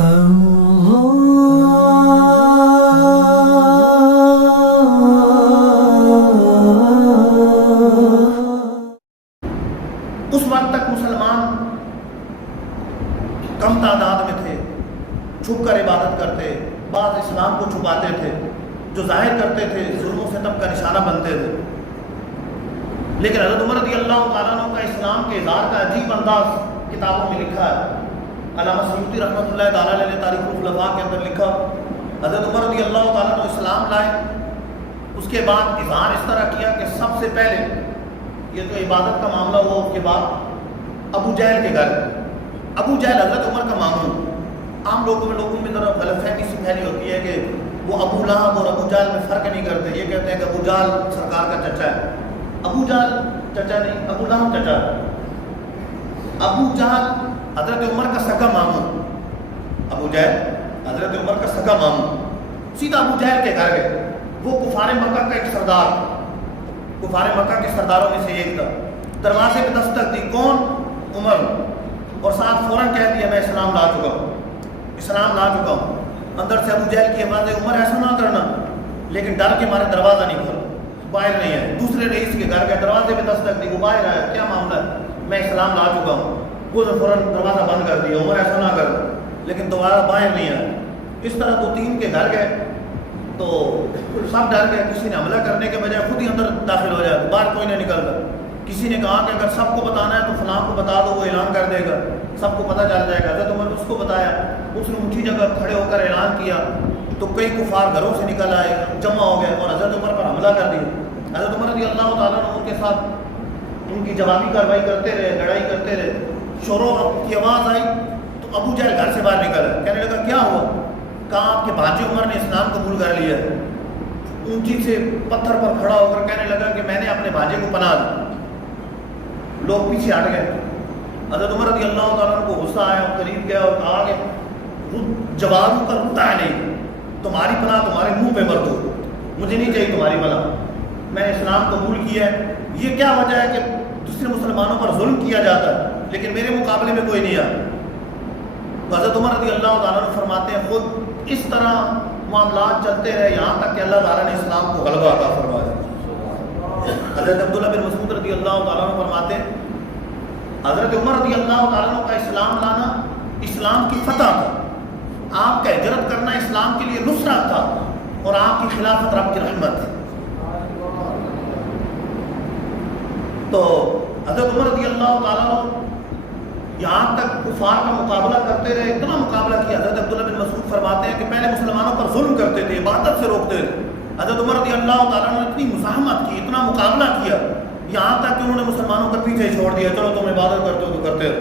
اس وقت تک مسلمان کم تعداد میں تھے، چھپ کر عبادت کرتے، بعض اسلام کو چھپاتے تھے، جو ظاہر کرتے تھے ظلم و ستم کا نشانہ بنتے تھے۔ لیکن حضرت عمر رضی اللہ تعالیٰ عنہ کا اسلام کے اظہار کا عجیب انداز کتابوں میں لکھا ہے۔ علامہ سیوطی رحمۃ اللہ تعالیٰ علیہ نے تاریخ الخلفاء کے اندر لکھا، حضرت عمر رضی اللہ تعالیٰ عنہ اسلام لائے، اس کے بعد اظہار اس طرح کیا کہ سب سے پہلے یہ جو عبادت کا معاملہ ہوا، اس کے بعد ابو جہل کے گھر، ابو جہل حضرت عمر کا ماموں، عام لوگوں میں ذرا غلط فہمی سی پھیلی ہوتی ہے کہ وہ ابو لہب اور ابو جہل میں فرق نہیں کرتے، یہ کہتے ہیں کہ ابو جہل سرکار کا چچا ہے، ابو جہل چچا نہیں، ابو لہب چچا ہے۔ ابو جہل حضرت عمر کا سگا ماموں، ابو جہل حضرت عمر کا سگا ماموں، سیدھا ابو جہل کے گھر گئے۔ وہ کفار مکہ کا ایک سردار، کفار مکہ کے سرداروں میں سے ایک تھا۔ دروازے پہ دستک دی، کون؟ عمر، اور ساتھ فوراً کہہ دیا میں اسلام لا چکا ہوں، اسلام لا چکا ہوں۔ اندر سے ابو جہل کی آواز ہے، عمر ایسا نہ کرنا، لیکن ڈر کے مارے دروازہ نہیں کھولا، باہر نہیں ہے۔ دوسرے رئیس کے گھر گئے، دروازے پہ دستک دی، وہ باہر آیا، کیا معاملہ ہے؟ میں اسلام لا چکا ہوں۔ وہ فوراً دروازہ بند کر دیا، عمر ایسا نہ کر، لیکن دوبارہ باہر نہیں آیا۔ اس طرح دو تین کے گھر گئے تو سب ڈر گئے، کسی نے حملہ کرنے کے بجائے خود ہی اندر داخل ہو جائے، باہر کوئی نہیں نکلتا۔ کسی نے کہا کہ اگر سب کو بتانا ہے تو فلاں کو بتا دو، وہ اعلان کر دے گا، سب کو پتہ چل جائے گا۔ حضرت عمر نے اس کو بتایا، اس نے اونچی جگہ کھڑے ہو کر اعلان کیا تو کئی کفار گھروں سے نکل آئے، جمع ہو گئے اور حضرت عمر پر حملہ کر دیا۔ حضرت عمر رضی اللہ تعالیٰ عنہ ان کے ساتھ ان کی جوابی کارروائی کرتے رہے، لڑائی کرتے رہے۔ شور کی آواز آئی تو ابو جہل گھر سے باہر نکل آئے، کہنے لگا کیا ہوا؟ کہا آپ کے بھانجے عمر نے اسلام قبول کر لیا ہے۔ اونچی سے پتھر پر کھڑا ہو کر کہنے لگا کہ میں نے اپنے بھانجے کو پناہ دی۔ لوگ پیچھے ہٹ گئے۔ حضرت عمر رضی اللہ تعالیٰ عنہ کو غصہ آیا، قریب گیا اور کہا کہ جواب کا رکتا ہے نہیں، تمہاری پناہ تمہارے منہ پہ مردود، مجھے نہیں چاہیے تمہاری پناہ، میں نے اسلام قبول کیا ہے۔ یہ کیا وجہ ہے کہ دوسرے مسلمانوں پر ظلم کیا جاتا ہے لیکن میرے مقابلے میں کوئی نہیں آتا؟ حضرت عمر رضی اللہ تعالیٰ عنہ فرماتے ہیں خود اس طرح معاملات چلتے رہے یہاں تک کہ اللہ تعالیٰ نے اسلام کو غلبہ عطا فرمایا۔ حضرت عبداللہ بن مسعود رضی اللہ تعالیٰ عنہ فرماتے ہیں حضرت عمر رضی اللہ تعالیٰ عنہ کا اسلام لانا اسلام کی فتح تھا، آپ کا ہجرت کرنا اسلام کے لیے نصرت تھا، اور آپ کی خلافت رب کی رحمت تھی۔ تو حضرت عمر رضی اللہ تعالیٰ عنہ یہاں تک کفار کا مقابلہ کرتے رہے، اتنا مقابلہ کیا۔ حضرت عبداللہ بن مسعود فرماتے ہیں کہ پہلے مسلمانوں پر ظلم کرتے تھے، عبادت سے روکتے تھے۔ حضرت عمر رضی اللہ تعالیٰ عنہ نے اتنی مزاحمت کی، اتنا مقابلہ کیا، یہاں تک کہ انہوں نے مسلمانوں کا پیچھے چھوڑ دیا، چلو تم عبادت کرتے ہو تو کرتے رہو،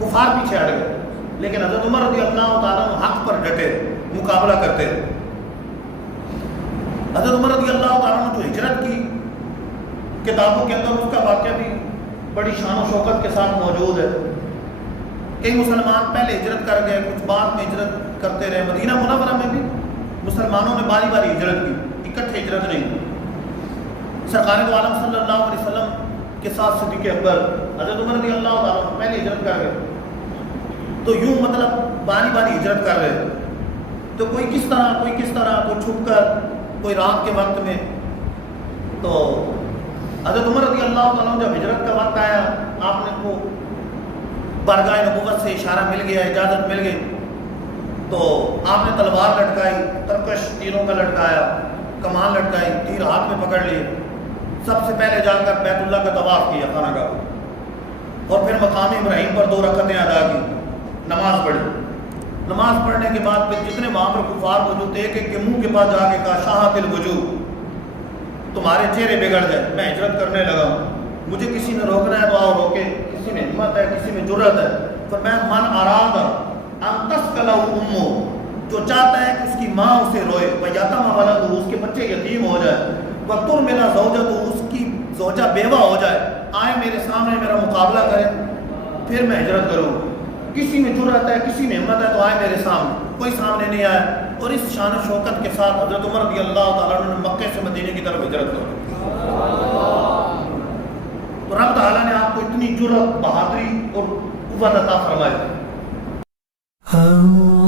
کفار پیچھے ہٹ گئے۔ لیکن حضرت عمر رضی اللہ تعالیٰ عنہ حق پر ڈٹے، مقابلہ کرتے رہے۔ حضرت عمر رضی اللہ تعالیٰ عنہ جو ہجرت کی کتابوں کے اندر اس کا واقعہ بھی بڑی شان و شوکت کے ساتھ موجود ہے۔ کئی مسلمان پہلے ہجرت کر گئے، کچھ بعد میں ہجرت کرتے رہے۔ مدینہ منورہ میں بھی مسلمانوں نے باری باری ہجرت کی، اکٹھے ہجرت نہیں کی۔ سرکار دو عالم صلی اللہ علیہ وسلم کے ساتھ صدیق اکبر حضرت عمر رضی اللہ تعالیٰ عنہ پہلے ہجرت کر گئے، تو یوں مطلب باری باری ہجرت کر رہے، تو کوئی کس طرح کوئی چھپ کر، کوئی رات کے وقت میں۔ تو حضرت عمر رضی اللہ تعالیٰ عنہ جب ہجرت کا وقت آیا، آپ نے کو بارگاہ نبوت سے اشارہ مل گیا، اجازت مل گئی، تو آپ نے تلوار لٹکائی، ترکش تیروں کا لٹکایا، کمان لٹکائی، تیر ہاتھ میں پکڑ لیے۔ سب سے پہلے جا کر بیت اللہ کا طواف کیا، خانہ کا، اور پھر مقام ابراہیم پر 2 رکعتیں ادا کی، نماز پڑھی۔ نماز پڑھنے کے بعد پھر جتنے وہاں پر کفار موجود تھے، ایک ایک کے منہ کے پاس جا کے کہا شاہت الوجوہ، تمہارے چہرے بگڑ گئے، میں ہجرت کرنے لگا ہوں، مجھے کسی نے روکنا ہے تو آؤ روکے، کسی میں ہمت ہے، کسی میں جرأت ہے۔ پر میں من اراد ان تثقلہ امہ، جو چاہتا ہے کہ اس کی ماں اسے روئے، ویتم ولدہ، اس کے بچے یتیم ہو جائے، وترمل زوجتہ، اس کی زوجہ بیوہ ہو جائے، آئے میرے سامنے میرا مقابلہ کرے، پھر میں ہجرت کروں۔ کسی میں جرأت ہے، کسی میں ہمت ہے تو آئے میرے سامنے، کوئی سامنے نہیں آیا۔ اور اس شان و شوکت کے ساتھ حضرت عمر رضی اللہ تعالیٰ عنہ نے مکے سے مدینے کی طرف ہجرت کی۔ تو رب تعالیٰ نے آپ کو اتنی جرأت، بہادری اور قوت عطا فرمائی۔ اللہ